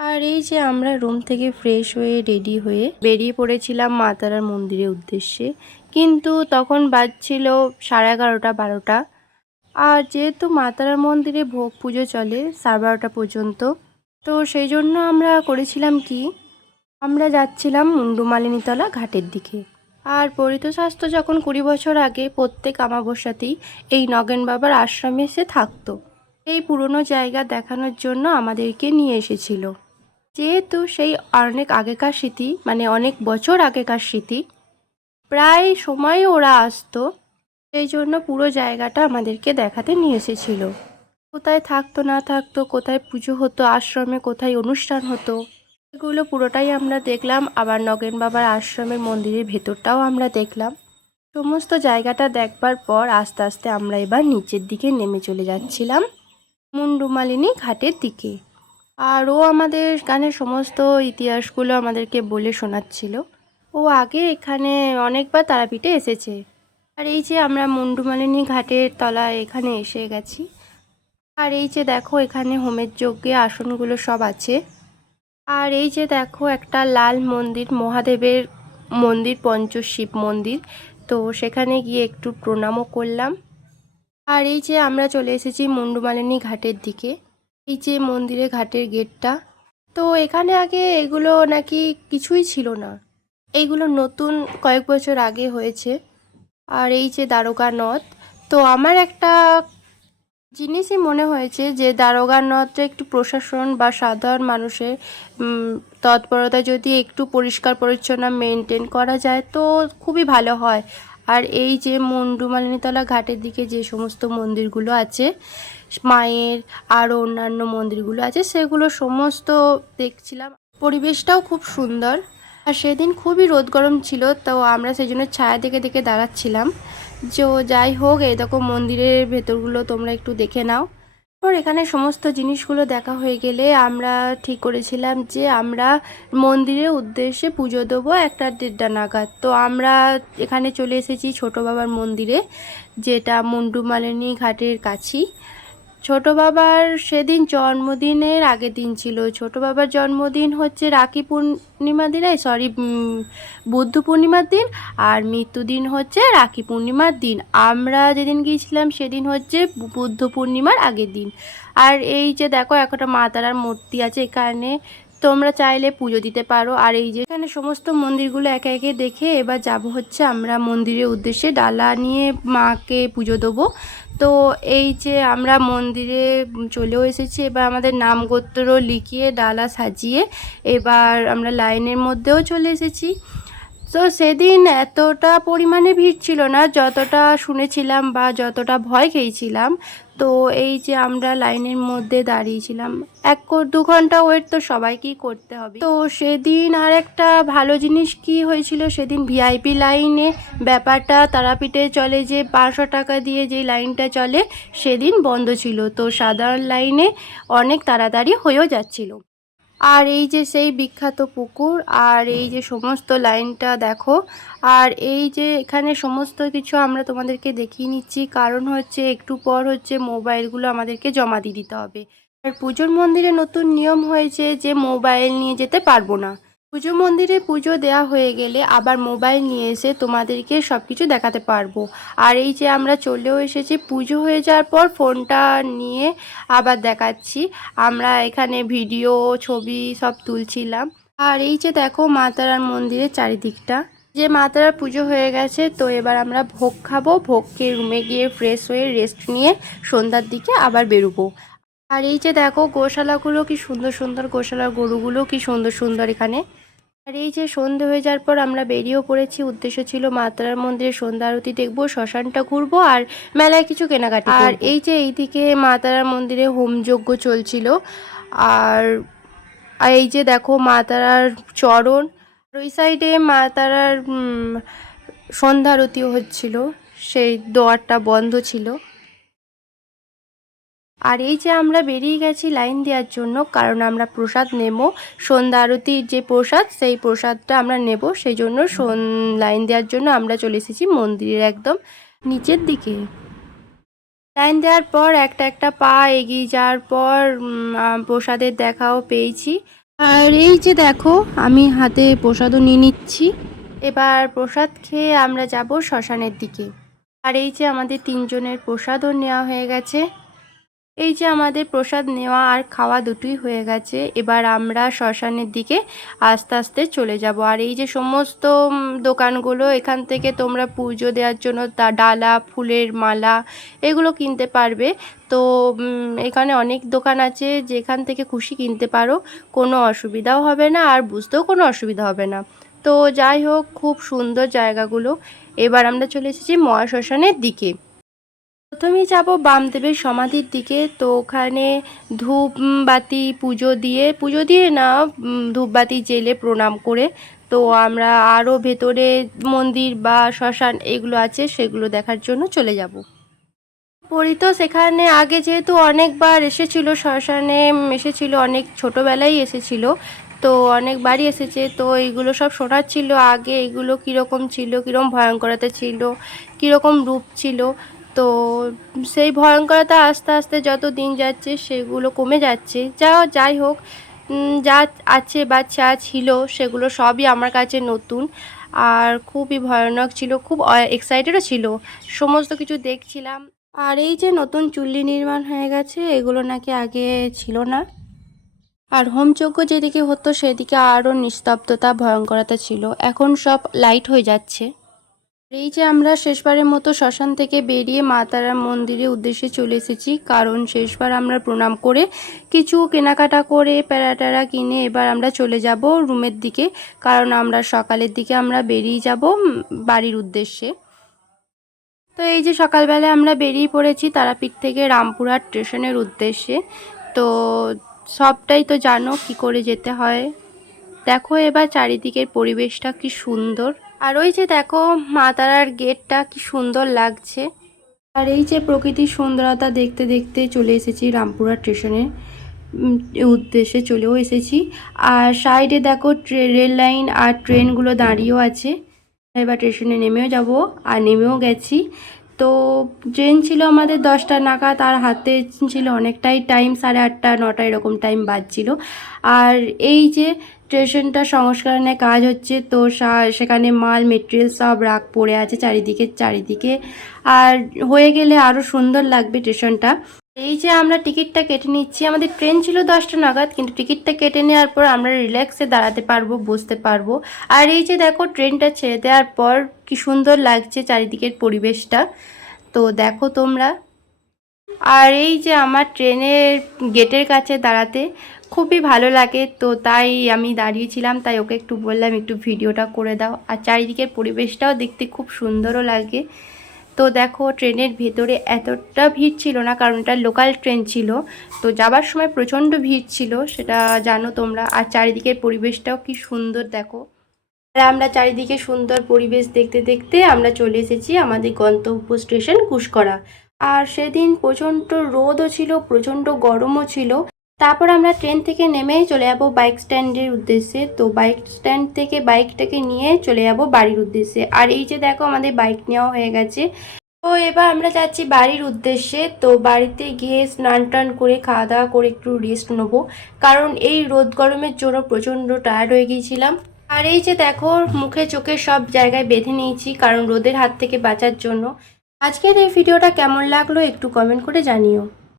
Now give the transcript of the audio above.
আর এই যে আমরা রুম থেকে ফ্রেশ হয়ে রেডি হয়ে বেরিয়ে পড়েছিলাম মা তারার মন্দিরের উদ্দেশ্যে। কিন্তু তখন বাজছিল সাড়ে এগারোটা, বারোটা। আর যেহেতু মা তারার মন্দিরে ভোগ পুজো চলে সাড়ে বারোটা পর্যন্ত, তো সেই জন্য আমরা করেছিলাম কি? আমরা যাচ্ছিলাম মুন্ডুমালিনীতলা ঘাটের দিকে। আর পরিত স্বাস্থ্য যখন কুড়ি বছর আগে প্রত্যেক আমাবস্যাতেই এই নগেন বাবার আশ্রমে এসে থাকতো। এই পুরনো জায়গা দেখানোর জন্য আমাদেরকে নিয়ে এসেছিল। যেহেতু সেই অনেক আগেকার স্মৃতি মানে অনেক বছর আগেকার স্মৃতি, প্রায় সময় ওরা আসতো। সেই জন্য পুরো জায়গাটা আমাদেরকে দেখাতে নিয়ে এসেছিল। কোথায় থাকতো, না থাকতো, কোথায় পুজো হতো, আশ্রমে কোথায় অনুষ্ঠান হতো, এগুলো পুরোটাই আমরা দেখলাম। আবার নগেন বাবার আশ্রমের মন্দিরের ভেতরটাও আমরা দেখলাম। সমস্ত জায়গাটা দেখবার পর আস্তে আস্তে আমরা এবার নিচের দিকে নেমে চলে যাচ্ছিলাম মুন্ডুমালিনী ঘাটের দিকে। আর ও আমাদের গানের সমস্ত ইতিহাসগুলো আমাদেরকে বলে শোনাচ্ছিল। ও আগে এখানে অনেকবার তারাপীঠে এসেছে। আর এই যে আমরা মুন্ডুমালিনী ঘাটের তলায় এখানে এসে গেছি। আর এই যে দেখো এখানে হোমের যজ্ঞে আসনগুলো সব আছে। আর এই যে দেখো একটা লাল মন্দির, মহাদেবের মন্দির, পঞ্চশিব মন্দির। তো সেখানে গিয়ে একটু প্রণামও করলাম। আর এই যে আমরা চলে এসেছি মুন্ডুমালিনী ঘাটের দিকে। এই যে মন্দিরের ঘাটের গেটটা। তো এখানে আগে এগুলো নাকি কিছুই ছিল না। এইগুলো নতুন কয়েক বছর আগে হয়েছে। আর এই যে দারোগা নদ, তো আমার একটা জিনিসই মনে হয়েছে যে দারোগা নদটা একটু প্রশাসন বা সাধারণ মানুষের তৎপরতা যদি একটু পরিষ্কার পরিচ্ছন্ন মেনটেন করা যায় তো খুবই ভালো হয়। আর এই যে মুন্ডুমালিনীতলা ঘাটের দিকে যে সমস্ত মন্দিরগুলো আছে মায়ের আরও অন্যান্য মন্দিরগুলো আছে, সেগুলো সমস্ত দেখছিলাম। পরিবেশটাও খুব সুন্দর। আর সেদিন খুবই রোদ গরম ছিল, তো আমরা সেই জন্য ছায়া দেখে দেখে দাঁড়াচ্ছিলাম। যে যাই হোক দেখো মন্দিরের ভেতরগুলো তোমরা একটু দেখে নাও। তারপর এখানে সমস্ত জিনিসগুলো দেখা হয়ে গেলে আমরা ঠিক করেছিলাম যে আমরা মন্দিরের উদ্দেশ্যে পুজো দেবো একটা দেড়টা নাগাদ। তো আমরা এখানে চলে এসেছি ছোট বাবার মন্দিরে, যেটা মুন্ডুমালিনী ঘাটের কাছেই। ছোট বাবার সেদিন জন্মদিনের আগের দিন ছিল। ছোট বাবার জন্মদিন হচ্ছে রাখি পূর্ণিমা দিনে সরি বুদ্ধ পূর্ণিমার দিন আর মৃত্যুদিন হচ্ছে রাখি পূর্ণিমার দিন। আমরা যেদিন গিয়েছিলাম সেদিন হচ্ছে বুদ্ধ পূর্ণিমার আগের দিন। আর এই যে দেখো একটা মা তারার মূর্তি আছে এখানে। তোমরা চাইলে পুজো দিতে পারো। আর এই যে এখানে সমস্ত মন্দিরগুলো একে একে দেখে এবার যাব হচ্ছে আমরা মন্দিরের উদ্দেশ্যে। ডালা নিয়ে মাকে পুজো দেবো। তো এই যে আমরা মন্দিরে চলেও এসেছি, এবার আমাদের নাম গোত্র লিখিয়ে ডালা সাজিয়ে এবার আমরা লাইনের মধ্যেও চলে এসেছি। তো সেদিন এতটা পরিমাণে ভিড় ছিল না, যতটা শুনেছিলাম বা যতটা ভয় খেয়েছিলাম তো এই যে আমরা লাইনের মধ্যে দাঁড়িয়েছিলাম, এক দু ঘণ্টা ওয়েট তো সবাইকেই করতে হবে। তো সেদিন আর একটা ভালো জিনিস কি হয়েছিল? সেদিন ভিআইপি লাইনে ব্যাপারটা তারাপীঠে চলে যে পাঁচশো টাকা দিয়ে যে লাইনটা চলে, সেদিন বন্ধ ছিল। তো সাধারণ লাইনে অনেক তাড়াতাড়ি হয়েও যাচ্ছিল। আর এই যে সেই বিখ্যাত পুকুর আর এই যে সমস্ত লাইনটা দেখো, আর এই যে এখানে সমস্ত কিছু আমরা তোমাদেরকে দেখিয়ে নিচ্ছি। কারণ হচ্ছে একটু পর হচ্ছে মোবাইলগুলো আমাদেরকে জমা দিয়ে দিতে হবে। আর পুজোর মন্দিরে নতুন নিয়ম হয়েছে যে মোবাইল নিয়ে যেতে পারব না। পুজো মন্দিরে পুজো দেওয়া হয়ে গেলে আবার মোবাইল নিয়ে এসে তোমাদেরকে সব কিছু দেখাতে পারব। আর এই যে আমরা চলেও এসেছি, পুজো হয়ে যাওয়ার পর ফোনটা নিয়ে আবার দেখাচ্ছি। আমরা এখানে ভিডিও, ছবি সব তুলছিলাম। আর এই যে দেখো মা তারার মন্দিরের চারিদিকটা। যে মা তারার পুজো হয়ে গেছে, তো এবার আমরা ভোগ খাব। ভোগ খেয়ে রুমে গিয়ে ফ্রেশ হয়ে রেস্ট নিয়ে সন্ধ্যার দিকে আবার বেরোবো। আর এই যে দেখো গোশালাগুলো কি সুন্দর সুন্দর, গোশালার গরুগুলো কি সুন্দর সুন্দর এখানে। আর এই যে সন্ধে হয়ে যাওয়ার পর আমরা বেরিয়েও পড়েছি। উদ্দেশ্য ছিল মা তারার মন্দিরে সন্ধ্যা আরতি দেখব, শ্মশানটা ঘুরবো আর মেলায় কিছু কেনাকাটি আর এই যে এইদিকে মা তারার মন্দিরে হোমযজ্ঞ চলছিল। আর এই যে দেখো মা তারার চরণ ওই সাইডে মা তারার সন্ধ্যা আরতিও হচ্ছিল। সেই দোয়ারটা বন্ধ ছিল। আর এই যে আমরা বেরিয়ে গেছি লাইন দেওয়ার জন্য, কারণ আমরা প্রসাদ নেব। সন্ধ্যা আরতির যে প্রসাদ, সেই প্রসাদটা আমরা নেব। সেই জন্য লাইন দেওয়ার জন্য আমরা চলে এসেছি মন্দিরের একদম নিচের দিকে। লাইন দেওয়ার পর একটা একটা পা এগিয়ে যাওয়ার পর প্রসাদের দেখাও পেয়েছি। আর এই যে দেখো, আমি হাতে প্রসাদও নিয়ে নিচ্ছি। এবার প্রসাদ খেয়ে আমরা যাব শ্মশানের দিকে। আর এই যে আমাদের তিনজনের প্রসাদও নেওয়া হয়ে গেছে। এই যে আমাদের প্রসাদ নেওয়া আর খাওয়া দুটোই হয়ে গেছে, এবার আমরা শ্মশানের দিকে আস্তে আস্তে চলে যাব। আর এই যে সমস্ত দোকানগুলো, এখান থেকে তোমরা পুজো দেওয়ার জন্য তা ডালা, ফুলের মালা এগুলো কিনতে পারবে। তো এখানে অনেক দোকান আছে, যেখান থেকে খুশি কিনতে পারো, কোনো অসুবিধাও হবে না আর বুঝতেও কোনো অসুবিধা হবে না। তো যাই হোক, খুব সুন্দর জায়গাগুলো। এবার আমরা চলে এসেছি মহাশ্মশানের দিকে। প্রথমেই যাব বামদেবের সমাধির দিকে। তো ওখানে ধূপ উম, বাতি পুজো দিয়ে পুজো দিয়ে না ধূপবাতি জেলে প্রণাম করে। তো আমরা আরও ভেতরে মন্দির বা শ্মশান এগুলো আছে সেগুলো দেখার জন্য চলে যাব। পরি তো সেখানে আগে যেহেতু অনেকবার এসেছিল শ্মশানে এসেছিল অনেক ছোটোবেলায় এসেছিল। তো অনেকবারই এসেছে তো এইগুলো সব শোনার ছিল আগে এগুলো কীরকম ছিল কীরকম ভয়ঙ্করতা ছিল কীরকম রূপ ছিল। তো সেই ভয়ঙ্করতা আস্তে আস্তে যত দিন যাচ্ছে সেগুলো কমে যাচ্ছে। যা যাই হোক যা আছে বা যা ছিল সেগুলো সবই আমার কাছে নতুন। আর খুবই ভয়ানক ছিল, খুব এক্সাইটেডও ছিল। সমস্ত কিছু দেখছিলাম। আর এই যে নতুন চুল্লি নির্মাণ হয়ে গেছে, এগুলো নাকি আগে ছিল না। আর হোমযজ্ঞ যেদিকে হতো, সেদিকে আরও নিস্তব্ধতা, ভয়ঙ্করতা ছিল। এখন সব লাইট হয়ে যাচ্ছে। এই যে আমরা শেষবারের মতো শ্মশান থেকে বেরিয়ে মা তারার মন্দিরের উদ্দেশ্যে চলে এসেছি। কারণ শেষবার আমরা প্রণাম করে কিছু কেনাকাটা করে প্যারা ট্যারা কিনে এবার আমরা চলে যাব রুমের দিকে। কারণ আমরা সকালের দিকে আমরা বেরিয়ে যাব বাড়ির উদ্দেশ্যে। তো এই যে সকালবেলায় আমরা বেরিয়ে পড়েছি তারাপীঠ থেকে রামপুরহাট স্টেশনের উদ্দেশ্যে। তো সবটাই তো জানো কি করে যেতে হয়। দেখো এবার চারিদিকের পরিবেশটা কি সুন্দর। আর ওই যে দেখো, মা তারার গেটটা কি সুন্দর লাগছে। আর এই যে প্রকৃতির সুন্দরতা দেখতে দেখতে চলে এসেছি রামপুরা স্টেশনের উদ্দেশ্যে চলেও এসেছি। আর সাইডে দেখো রেল লাইন আর ট্রেনগুলো দাঁড়িয়েও আছে। এবার স্টেশনে নেমেও যাব। আর নেমেও গেছি। তো ট্রেন ছিল আমাদের দশটা নাগাদ, আর হাতে ছিল অনেকটাই টাইম সাড়ে আটটা, নটা এরকম টাইম বাজছিল। আর এই যে স্টেশনটা সংস্করণের কাজ হচ্ছে। তো সেখানে মাল মেটেরিয়াল সব রাগ পড়ে আছে চারিদিকে চারিদিকে। আর হয়ে গেলে আরও সুন্দর লাগবে স্টেশনটা। এই যে আমরা টিকিটটা কেটে নিচ্ছি, আমাদের ট্রেন ছিল দশটা নাগাদ, কিন্তু টিকিটটা কেটে নেওয়ার পর আমরা রিল্যাক্সে দাঁড়াতে পারব, বসতে পারব। আর এই যে দেখো, ট্রেনটা ছেড়ে দেওয়ার পর কি সুন্দর লাগছে চারিদিকের পরিবেশটা। তো দেখো তোমরা। আর এই যে আমার ট্রেনের গেটের কাছে দাঁড়াতে খুবই ভালো লাগে, তো তাই আমি দাঁড়িয়েছিলাম তাই ওকে একটু বললাম, একটু ভিডিওটা করে দাও। আর চারিদিকের পরিবেশটাও দেখতে খুব সুন্দরও লাগে। তো দেখো, ট্রেনের ভেতরে এতটা ভিড় ছিল না, কারণ এটা লোকাল ট্রেন ছিল। তো যাবার সময় প্রচণ্ড ভিড় ছিল, সেটা জানো তোমরা। আর চারিদিকের পরিবেশটাও কি সুন্দর, দেখো। আর আমরা চারিদিকে সুন্দর পরিবেশ দেখতে দেখতে আমরা চলে এসেছি আমাদের গন্তব্য স্টেশন কুশকরা আর সেদিন প্রচণ্ড রোদও ছিল, প্রচণ্ড গরমও ছিল। তারপর আমরা ট্রেন থেকে নেমে চলে যাব বাইক স্ট্যান্ডের উদ্দেশ্যে। তো বাইক স্ট্যান্ড থেকে বাইকটাকে নিয়ে চলে যাব বাড়ির উদ্দেশ্যে। আর এই যে দেখো আমাদের বাইক নেওয়া হয়ে গেছে। তো এবার আমরা যাচ্ছি বাড়ির উদ্দেশ্যে। তো বাড়িতে গিয়ে স্নান টান করে, খাওয়া দাওয়া করে একটু রেস্ট নেব। কারণ এই রোদ গরমের জন্য প্রচণ্ড টায়ার্ড হয়ে গিয়েছিলাম। আর এই যে দেখো, মুখে চোখে সব জায়গায় বেঁধে নিয়েছি কারণ রোদের হাত থেকে বাঁচার জন্য। আজকের এই ভিডিওটা কেমন লাগল একটু কমেন্ট করে জানিও।